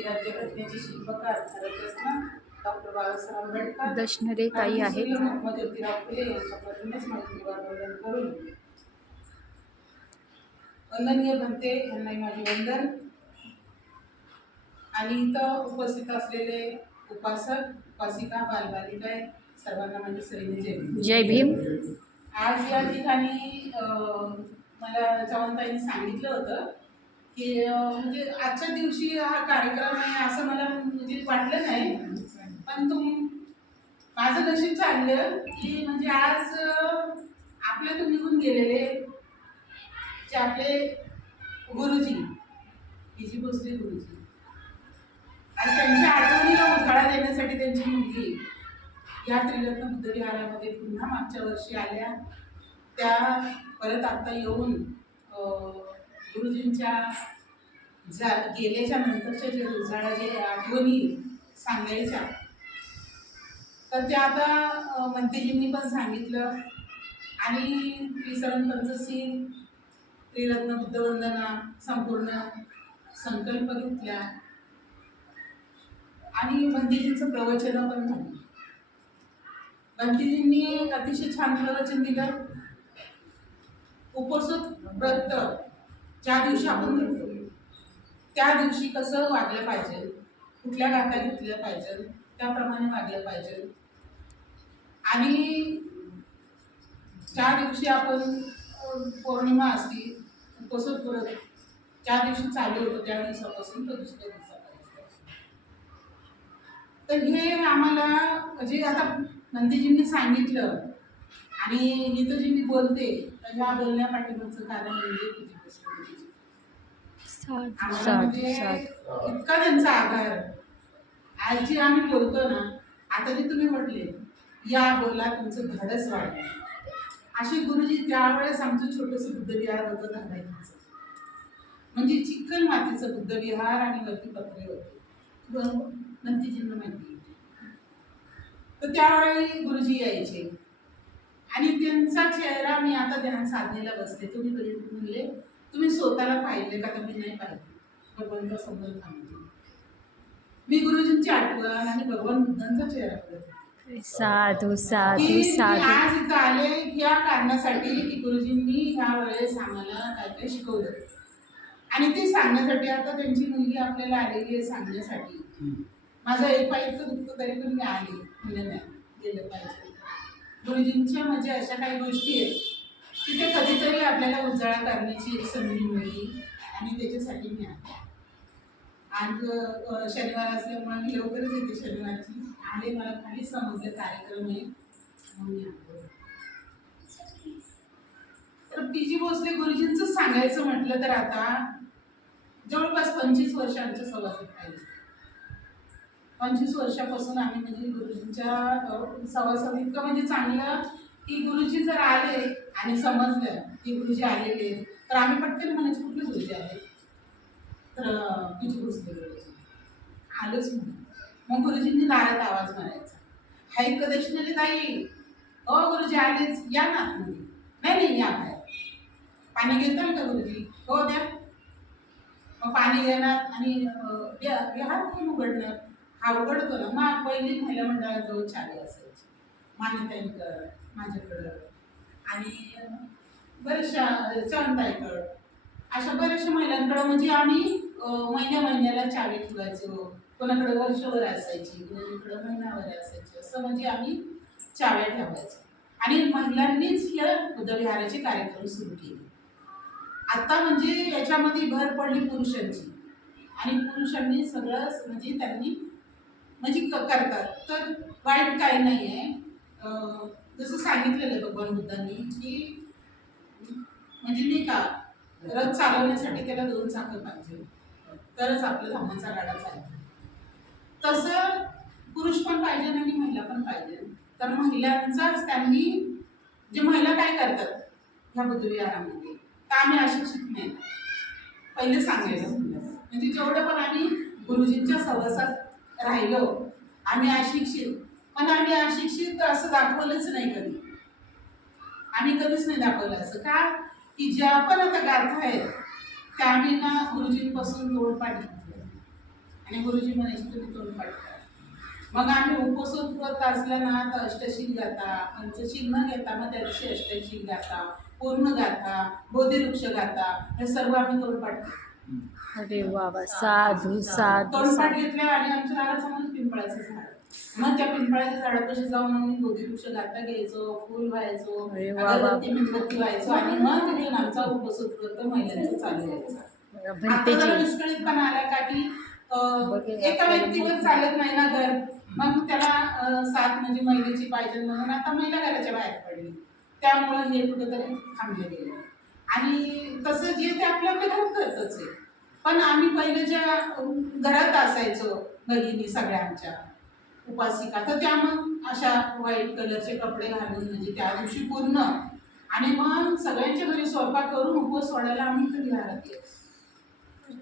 की राज्यघटनेचे शिल्पकार भारतरत्न डॉक्टर बाबासाहेब आंबेडकर दर्शनरे ताई आहेत. महात्मा ज्योतिराव फुले यांच्या प्रतिमेस माहितीवर वंदन करून वंदनीय बनते यांना माझे वंदन. आणि इथं उपस्थित असलेले उपासक उपासिका बालबालिका सर्वांना माझी सैन्य जय भीम. जय भीम. आज या ठिकाणी मला चव्हाणताईंनी सांगितलं होतं की म्हणजे आजच्या दिवशी हा कार्यक्रम आहे असं मला म्हणजे वाटलं नाही, पण माझं नशीब चांगलं की म्हणजे आज आपल्यातून निघून गेलेले जे आपले गुरुजी पी.जी. भोसले गुरुजी, आज त्यांच्या आठवणीला उजाळा देण्यासाठी त्यांची मुलगी या त्रिरत्न बुद्धविहारामध्ये पुन्हा मागच्या वर्षी आल्या. त्या परत आता येऊन गुरुजींच्या गेल्याच्या नंतरच्या जे उजाळा जे आठवणी सांगायच्या, तर त्या आता मंतेजींनी पण सांगितलं. आणि त्रिसरण पंचशील त्रिरत्न बुद्धवंदना संपूर्ण संकल्प घेतल्या आणि भंतेजींचं प्रवचन पण झालं. भंतेजींनी अतिशय छान प्रवचन दिलं. उपसुत व्रत ज्या दिवशी आपण धरतो त्या दिवशी कसं वागलं पाहिजे, कुठल्या गाथा घेतल्या पाहिजे, त्याप्रमाणे वागलं पाहिजे. आणि ज्या दिवशी आपण पौर्णिमा असते, उपसुत व्रत ज्या दिवशी चालू होतं त्या दिवसापासून तर दुसऱ्या दिवसापर्यंत, तर हे आम्हाला म्हणजे आता नंदीजींनी सांगितलं. आणि इथं जे मी बोलते तर ह्या बोलण्या पाठीमागचं कारण म्हणजे म्हणजे इतका त्यांचा आभार. आज जे आम्ही बोलतो ना, आता जे तुम्ही म्हटले या बोला तुमचं धाडस वाढलं, असे गुरुजी त्यावेळेस आमचं छोटंसं बुद्धविहार होतं धारायचं, म्हणजे चिखल मातीचं बुद्धविहार आणि वरती पत्रे होते, नंदीजींना माहिती. तर त्यावेळी गुरुजी यायचे आणि त्यांचा चेहरा मी आता ध्यान साधनेला बसले. तुम्ही कधी म्हणले तुम्ही स्वतःला पाहिले का? तर मी नाही पाहिले. भगवंता समोर थांबले, मी गुरुजींची आठवण आणि भगवान बुद्धांचा चेहरा बघते. साधू साधू साधू. आज इथं आले या कारणासाठी की गुरुजींनी ह्या वेळेस आम्हाला काय काय शिकवलं आणि ते सांगण्यासाठी आता त्यांची मुलगी आपल्याला आलेली आहे सांगण्यासाठी. माझं एक पाय इतकं दुखतं तरी पण मी आले, म्हणजे नाही गेलं पाहिजे. गुरुजींच्या म्हणजे अशा काही गोष्टी आहेत की ते कधीतरी आपल्याला उजाळा करण्याची एक संधी मिळाली आणि त्याच्यासाठी मी आले. आज शनिवार असल्यामुळे मी लवकरच येते शनिवारची. आले, मला खाली समजलं कार्यक्रम आहे म्हणून मी आले. तर पी.जी. भोसले गुरुजींचं सांगायचं म्हटलं तर आता जवळपास 25 वर्षांच्या सवासात पाहिजे. 25 वर्षापासून आम्ही म्हणजे गुरुजींच्या सवासात इतकं म्हणजे चांगलं की गुरुजी जर आले आणि समजलं की गुरुजी आलेले तर आम्ही पटकन म्हणायचं कुठले गुरुजी आले, तर पी.जी. भोसले गुरुजी आलोच म्हणून. मग गुरुजींनी दारात आवाज मारायचा, हाय कदशनरी ताई, ओ गुरुजी आलेच, या ना आतमध्ये. नाही नाही या बाहेर. पाणी घेताल का गुरुजी? हो द्या. मग पाणी घेणार आणि विहार कोण उघडणार? हा उघडतो ना. मग पहिली महिला मंडळाजवळ चावी असायची, मान्यताईंकर माझ्याकडं आणि बऱ्याचशा चव्हाणताईकडं, अशा बऱ्याचशा महिलांकडं. म्हणजे आम्ही महिन्याला चावी ठेवायचो. कोणाकडे वर्षभर असायची, कोणाकडे महिनाभर असायची, असं म्हणजे आम्ही चाव्या ठेवायचो. आणि महिलांनीच हे बुद्धविहाराचे कार्यक्रम सुरू केले. आता म्हणजे याच्यामध्ये भर पडली पुरुषांची, आणि पुरुषांनी सगळं म्हणजे त्यांनी म्हणजे करतात, तर वाईट काही नाही आहे. जसं सांगितलेलं भगवान बुद्धांनी की म्हणजे नाही का, रथ चालवण्यासाठी त्याला 2 चाकं पाहिजे तरच आपल्या धर्माचा गाडा चालतो. तसं पुरुष पण पाहिजे आणि महिला पण पाहिजे. तर महिलांचाच त्यांनी जे महिला काय करतात ह्या बुद्धविहारामध्ये, तर आम्ही अशिक्षित नाही पहिले सांगायचं म्हणजे जेवढं पण आम्ही गुरुजींच्या सहवासात राहिलो आम्ही अशिक्षित, पण आम्ही अशिक्षित असं दाखवलंच नाही कधी. आम्ही कधीच नाही दाखवलं असं का की ज्या पण आता गाथा आहेत त्या आम्ही ना गुरुजींपासून तोडपाठ घेतली आणि गुरुजी म्हणायचे तुम्ही तोंडपाठ करा. मग आम्ही उपवास व्रत असलं ना तर अष्टशील गाथा, पंचशील न घेता मग त्या दिवशी अष्टशील गाथा, पूर्ण गाथा, बोधिवृक्ष गाथा, हे सर्व आम्ही तोंडपाठ केलं. अरे वा वा, साधू साधू तोंडपाठ साधू. घेतल्या आणि आमच्या दारासमोर पिंपळाचं झाड, मग त्या पिंपळाच्या झाडापाशी जाऊन आम्ही बोधिवृक्ष गाथा घ्यायचो, फुल व्हायचो, अरे वा वा. अगरबत्ती मेणबत्ती व्हायचो आणि मग तिथून आमचा उपवास व्रत महिलांचं चालू व्हायचं. आता भंतेजी जरा विस्कळीतपणा आला का की एका व्यक्तीवर चालत नाही ना घर, मग त्याला साथ म्हणजे महिलेची पाहिजे म्हणून आता महिला घराच्या बाहेर पडली, त्यामुळं हे कुठेतरी थांबलं गेलं. आणि तसं जे ते आपल्या आपल्या घरात करतच आहे. पण आम्ही पहिले ज्या घरात असायचो भगिनी सगळ्या आमच्या उपासिका, तर त्या मग अशा व्हाईट कलरचे कपडे घालून म्हणजे त्या दिवशी पूर्ण, आणि मग सगळ्यांच्या घरी स्वयंपाक करून उपवास सोडायला आम्ही इथं विहारात यायचो.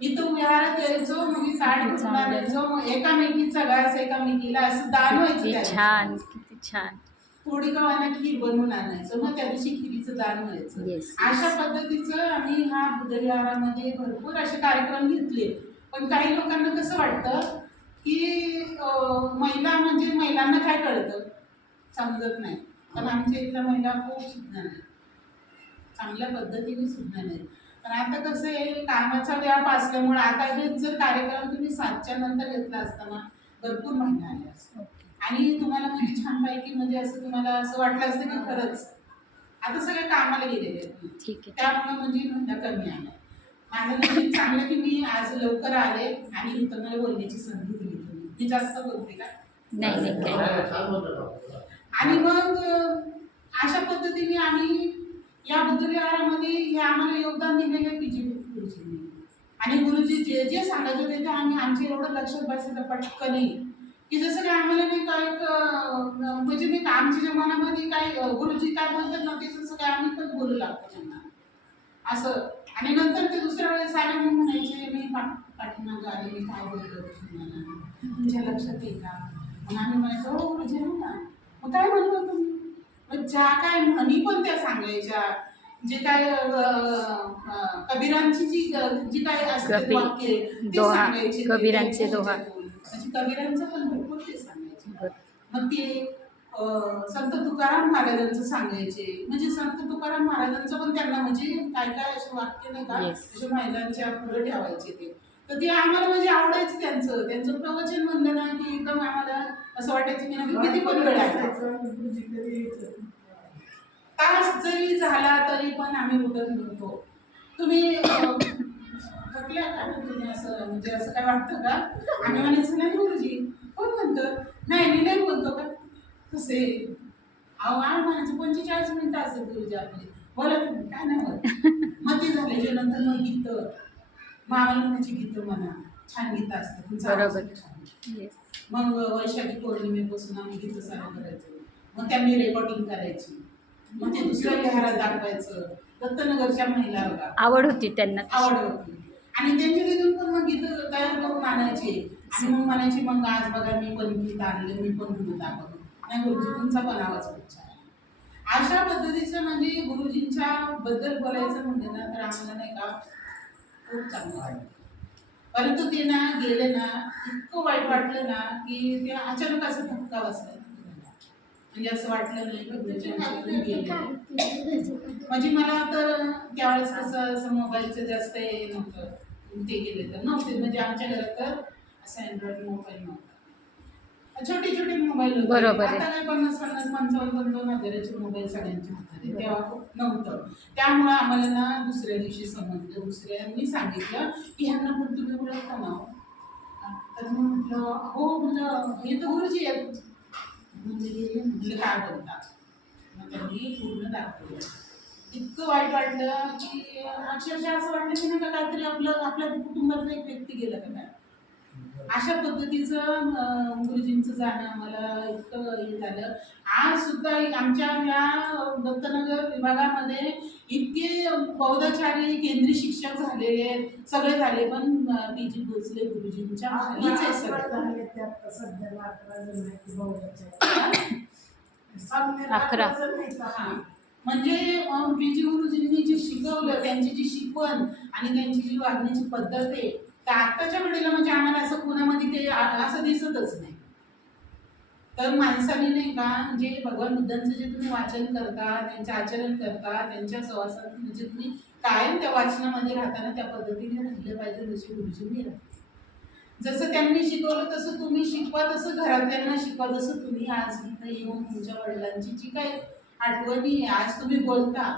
इथं विहारात यायचो, मग मी साडी कुठून आणायचो, मग एकामेकीचा घास एकामेकीला असं दान व्हायचं. किती त्या छान, दिवशी किती छान. थोडी गव्हाना खीर बनवून आणायचं, मग त्या दिवशी खिरीचं दान व्हायचं. Yes, yes. अशा पद्धतीचं आम्ही हा बुद्धविहारामध्ये भरपूर असे कार्यक्रम घेतले. पण काही लोकांना कसं वाटतं की महिला म्हणजे महिलांना काय कळतं समजत नाही. पण आमच्या इथल्या महिला खूप सुज्ञान आहेत, चांगल्या पद्धतीने सुज्ञान आहेत. पण आता कसं आहे, कामाचा व्याप असल्यामुळे आता हे जर कार्यक्रम तुम्ही 7च्या नंतर घेतला असताना भरपूर महिला आल्या असतात आणि तुम्हाला म्हणजे छानपैकी म्हणजे असं तुम्हाला असं वाटलं असतं की खरंच आता सगळे कामाला गेलेले आहेत, ठीक आहे. त्यामुळे म्हणजे महिला कमी आल्या. माझं नशीब चांगलं की मी आज लवकर आले आणि इथं मला बोलण्याची संधी दिली तुम्ही. मी जास्त बोलते का? नाही नाही, काही आणि मग अशा पद्धतीने आम्ही या बुद्धविहारामध्ये हे आम्हाला योगदान दिलेले पीजी गुरुजींनी. आणि गुरुजी जे जे सांगत होते ते आम्ही आमच्या एवढं लक्षात बसायचं पटकन की जसं काय आम्हाला नाही काय म्हणजे नाही का आमच्या जमान्यामध्ये काय गुरुजी काय बोलतात ना ते तसं काय आम्ही पण बोलू लागतो त्यांना असं. आणि नंतर ते दुसऱ्या वेळेस आले म्हणून म्हणायचे मी पाठीमागं आले, मी काय बोलतो तुम्हाला तुमच्या लक्षात येईल का? मग आम्ही म्हणायचो हो गुरुजी हो ना. मग काय म्हणतो तुम्ही? मग ज्या काय म्हणी पण त्या सांगायच्या, जे काय कबीरांची जी काय असते वाक्य ते सांगायचे, कबीरांचे दोहा म्हणजे कबीरांचं पण भरपूर ते सांगायचे. मग ते संत तुकाराम महाराजांचं सांगायचे, म्हणजे संत तुकाराम महाराजांचं पण त्यांना म्हणजे काय काय असे वाक्य नाही का असे महिलांच्या पुढे ठेवायचे ते. तर ते आम्हाला म्हणजे आवडायचं त्यांचं प्रवचन म्हणलं ना की एकदम आम्हाला असं वाटायचं की किती पण वेळ तास जरी झाला तरी पण आम्ही उठत नव्हतो. तुम्ही थकल्या का तुम्ही असं म्हणजे असं काय वाटतं का? आम्ही म्हणायचं नाही गुरुजी कोण म्हणतं, नाही मी नाही बोलतो का कसे अहो आम्ही म्हणायचं 45 मिनिटं असतात गुरुजी आपले, बोला तुम्ही काय नाही बोलत. मग ते झाल्याच्या नंतर मग गीतं, मग आम्हाला म्हणायची गीतं म्हणा, छान गीतं असतात तुमचं. मग वैशाखी पौर्णिमेपासून आम्ही गीतं चालू करायचो, मग त्यांनी रेकॉर्डिंग करायची, मग ते दुसऱ्या विहारात दाखवायचं. दत्तनगरच्या महिला आवड होती त्यांना, आवड होती आणि त्यांच्या तिथून पण मग गीतं तयार करून आणायचे आणि मग म्हणायचे मग आज बघा मी पण गीत आणले, मी पण गीत दाखवतो नाही गुरुजी तुमचा पण आवाज खूप छान आहे. अशा पद्धतीचं म्हणजे गुरुजींच्या बद्दल बोलायचं म्हणजे ना तर आम्हाला नाही का खूप चांगलं वाटतं. परंतु ते ना गेले ना इतकं वाईट वाटलं ना की ते अचानक असं धक्का बसला, म्हणजे असं वाटलं नाही की गुरुजी गेले. म्हणजे मला तर त्यावेळेस कसं असं मोबाईलचं जास्त हे नव्हतं, ते गेले तर नव्हते म्हणजे आमच्या घरात तर असं अँड्रॉइड मोबाईल नव्हता, छोटे छोटे मोबाईल होते. बरोबर आहे. आता काय 50-50, 55-55 हजाराचे मोबाईल सगळ्यांच्या हातात, तेव्हा खूप नव्हतं. त्यामुळं आम्हाला ना दुसऱ्या दिवशी समजलं, दुसऱ्यांनी सांगितलं की ह्यांना पण तुम्ही ओळखता ना. तर मी म्हटलं हो, म्हटलं हे तर गुरुजी आहेत. म्हणजे गेले, म्हटलं काय बोलता. मग त्यांनी पूर्ण दाखवलं. इतकं वाईट वाटलं की अक्षरशः असं वाटलं की नाही का काहीतरी आपल्या कुटुंबातलं एक व्यक्ती गेलं का काय. अशा पद्धतीचं गुरुजींचं जाणं आम्हाला इतकं हे झालं. आज सुद्धा आमच्या या दत्तनगर विभागामध्ये इतके बौद्धाचार्य केंद्रीय शिक्षक झालेले आहेत, सगळे झाले, पण पीजी भोसले गुरुजींच्या खालीच आहे सगळे. 11 म्हणजे पीजी गुरुजींनी जे शिकवलं, त्यांची जी शिकवण आणि त्यांची जी वागण्याची पद्धत आहे तर आत्ताच्या घडीला म्हणजे आम्हाला असं कुणामध्ये ते असं दिसतच नाही. तर माणसाने नाही का जे भगवान बुद्धांचं जे तुम्ही वाचन करता, त्यांचं आचरण करता, त्यांच्या सहवासात म्हणजे तुम्ही कायम त्या वाचनामध्ये राहताना त्या पद्धतीने राहिलं पाहिजे जसे गुरुजींनी राहिलं. जसं त्यांनी शिकवलं तसं तुम्ही शिकवा, तसं घरातल्यांना शिकवा. जसं तुम्ही आज इथं येऊन तुमच्या वडिलांची जी काही आठवणी आज तुम्ही बोलता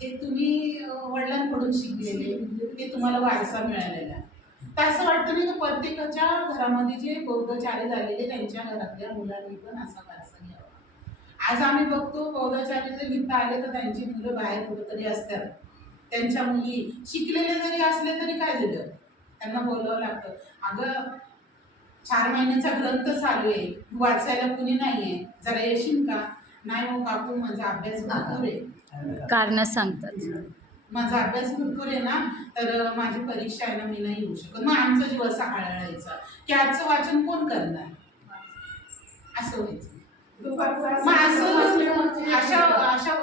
ते तुम्ही वडिलांकडून शिकलेले, ते तुम्हाला वारसा मिळालेला. तर असं वाटतं नाही का प्रत्येकाच्या घरामध्ये जे बौद्धाचार्य झालेले त्यांच्या घरातल्या मुलांनी पण असा वारसा घ्यावा. आज आम्ही बघतो बौद्धाचार्य जर इथं आले तर त्यांची मुलं बाहेर कुठेतरी असतात, त्यांच्या मुली शिकलेले जरी असले तरी काय झालं त्यांना बोलावं लागतं, अगं 4 महिन्याचा ग्रंथ चालू आहे, वाचायला कुणी नाहीये, जरा येशील का? नाही हो काकू, माझा अभ्यास भरपूर आहे. कारण सांगतात. माझा अभ्यास भरपूर आहे ना, तर माझी परीक्षा आहे ना, मी नाही येऊ शकत. मग आमचा जीव असा हळहळायचा की आजचं वाचन कोण करणार, असं व्हायचं. मग असं अशा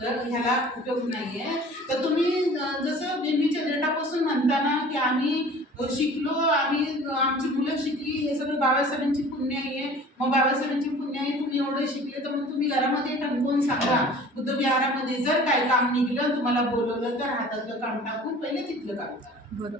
ह्याला उपयोग नाहीये. तर तुम्ही जसं बेबीच्या डेटापासून म्हणता ना की आम्ही शिकलो, आमची मुलं शिकली, हे सगळं बाबासाहेबांची पुण्याई आहे. मग बाबासाहेबांची पुण्याई, तुम्ही एवढे शिकले तर मग तुम्ही घरामध्ये टणकून सांगा, बुद्ध विहारामध्ये जर काय काम निघलं तुम्हाला बोलवलं तर हातातलं काम टाकून पहिले तिथलं काम करा. बरोबर.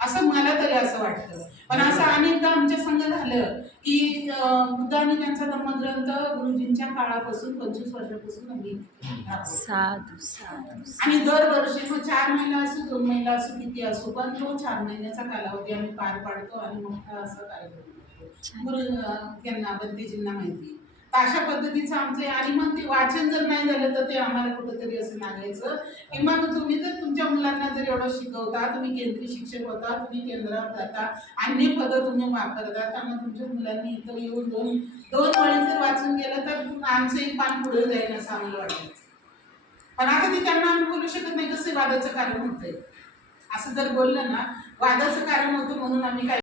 असं मला तरी असं वाटतं. पण असं अनेकदा आमच्या संग झालं की बुद्ध आणि त्यांचा धम्मग्रंथ गुरुजींच्या काळापासून 25 वर्षापासून आम्ही राबवतो. साधू साधू. आणि दरवर्षी मग 4 महिना असो 2 महिना असो किती असो, पण तो 4 महिन्याचा कालावधी आम्ही पार पाडतो आणि मोठा असा कार्यक्रम करतो. गुरु त्यांना बंदीजींना माहिती. तर अशा पद्धतीचं आमचं आहे. आणि मग ते वाचन जर नाही झालं तर ते आम्हाला कुठंतरी असं लागायचं की मग तुम्ही जर तुमच्या मुलांना जर एवढं शिकवता, तुम्ही केंद्रीय शिक्षक होता, तुम्ही केंद्रात जाता, अन्य पदं तुम्ही वापरता, त्यामुळे तुमच्या मुलांनी इथं येऊन दोन वळी जर वाचून गेलं तर आमचं एक पान पुढे जाईल असं आम्हाला वाटायचं. पण आता ते त्यांना आम्ही बोलू शकत नाही, कसं वादाचं कारण होतंय. असं जर बोललं ना, वादाचं कारण होतं म्हणून आम्ही काय